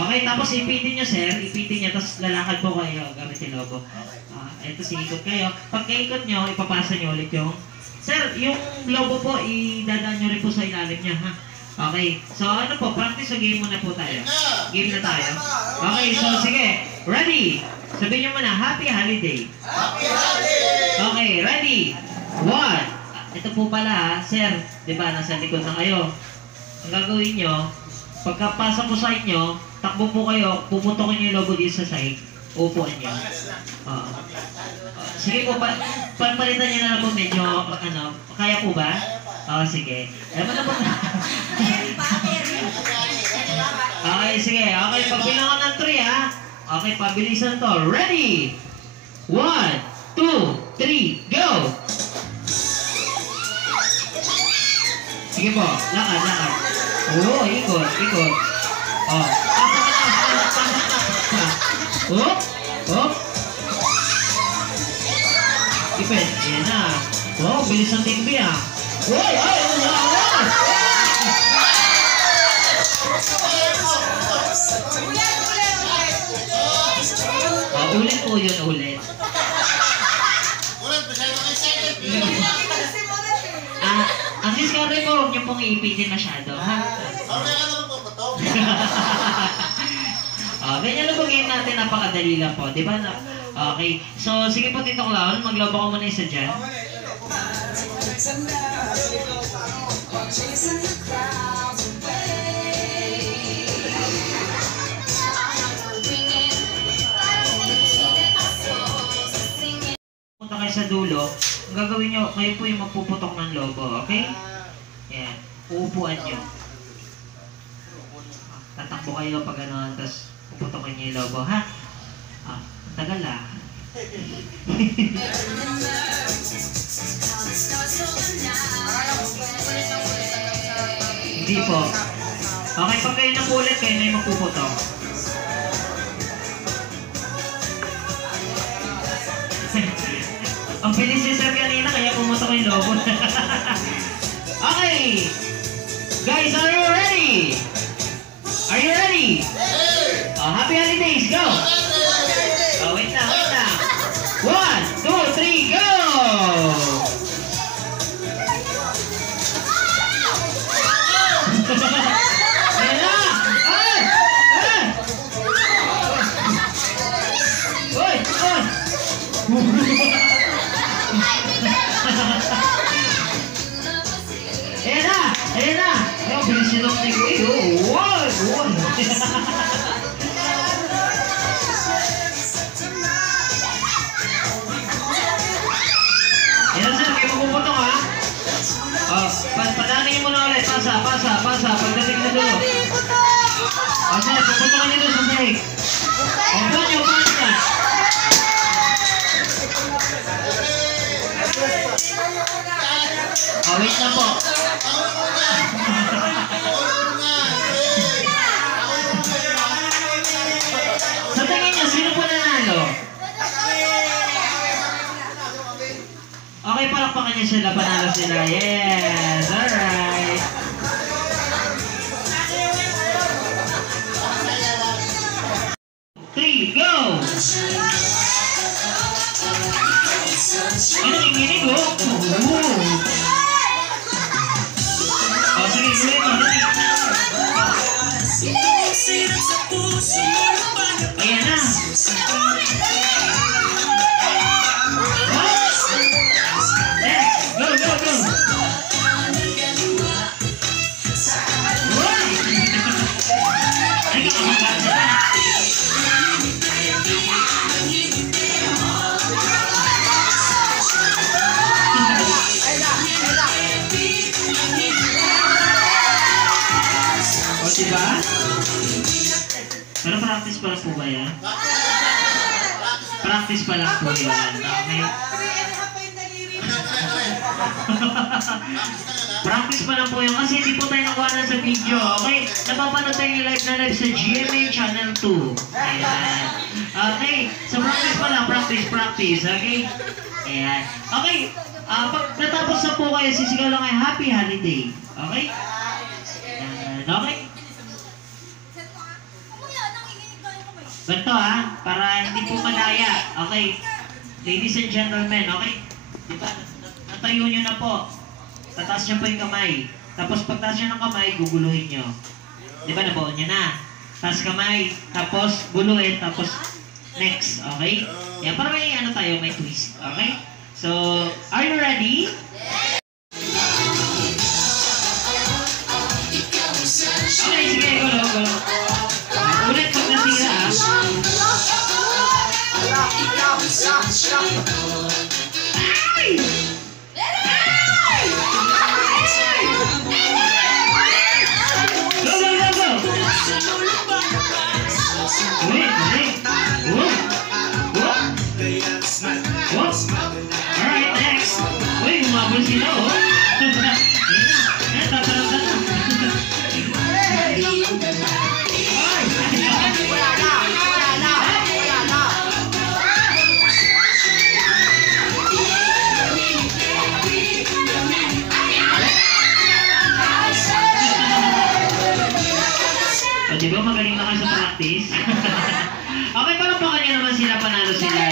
Okay, tapos ipitin nyo, sir. Ipitin nyo, tapos lalakad po kayo gamit yung logo. Ito, sikot kayo. Pagka-ikot nyo, ipapasa nyo ulit yung... Sir, yung logo po, idadaan nyo rin po sa ilalim niya, ha? Okay, so ano po, practice o game muna po tayo? Game na tayo. Okay, so sige, ready? Sabihin nyo muna, Happy Holiday. Happy Holiday! Okay, ready? One. Ito po pala, ha? Sir, di ba, nasa likod na kayo. Ang gagawin nyo, pagkapasa po sa inyo, takbo po kayo, puputokin nyo yung logo dito sa side, upuan nyo. Sige po, palitan nyo na lang po medyo, ano, kaya po ba? Sige. Ewan na po. Okay, sige. Okay, pagbilangan ng 3, ha? Okay, pabilisan to. Ready? 1, 2, 3, go! Sige po, lakad, lakad. Oo, ikot, ikot. Hop. Ipin, yan na. Wow, bilis ng tigbi, ha? Uy! Ulit po yun, ulit. Ang discovery po, huwag niyo pong iipitin masyado, ha? Ganyan lang po game natin, napakadali lang po, di ba? Okay, so sige po Tito Clown, maglobo ko muna isa dyan. Punta kayo sa dulo, ang gagawin nyo, kayo po yung magpuputok ng logo, okay? Yan, uupuan nyo. Tatakbo kayo pag gano'n, tapos puputokin nyo yung logo, ha? Tagal, ha? Hindi po. Okay, pag kayo napulit, kayo na yung magpuputok. Ang bilis si Sir kanina, kaya pumutok yung logo. Okay! Guys, are you ready? Are you ready? Happy Holidays, go! Wait na. 1, 2, 3, go! Ayan na! Uy! Ayan na! Ay, bilis nyo lang nag-uwi. Ayan sir, kayo magpuputok, ha? Padanin mo na ulit. Pasa. Pagdating na dulo. Sir, puputokan nyo doon sa sahig. Upuan nyo na. Wait na po. Sa tingin nyo, sino po nanalo? Okay, palakpakan niyo sila, panalo sila. Yes! Alright! Three, go! Ano yung ginig, oh? Sige, ulit mo. Ayan na! Diba? Pero practice pa lang po ba yan? Practice pa lang po yan. Okay? Practice pa lang po yun kasi hindi po tayo nakuha na sa video. Okay? Napapanood tayo yung live na live sa GMA Channel 2. Ayan. Okay? So practice pa lang. Practice. Okay? Ayan. Okay? Pag natapos na po kayo, sisigaw lang kayo Happy Holiday. Okay? Ayan. Okay? Ganito para hindi po madaya. Okay. Ladies and gentlemen, okay? Diba? Natayo nyo na po. Tataas nyo po yung kamay. Tapos pagtaas nyo ng kamay, guguluhin nyo. Diba nabuo nyo na? Taas kamay, tapos guluhin, tapos next. Okay? Yan, para may ano tayo, may twist. Okay? So, are you ready? Okay, sige, gulo. Ulit pag nasira Ay! Go! Ulit. Alright, next. Uy, umabol sila, Yan na. Tataranta na. Di ba magaling na kayo sa practice? Okay, palakpakan niyo naman sila, panalo sila.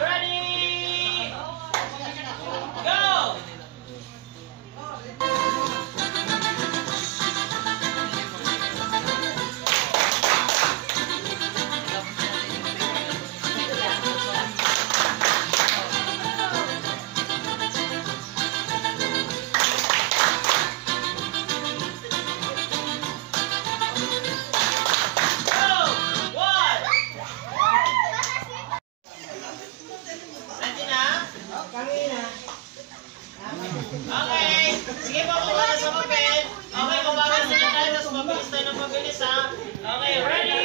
Ready? Go! Okay. Sige po, kuha na sa papel. Okay, kumakas na tayo. Tapos mabilis tayo ng mabilis, Okay, ready?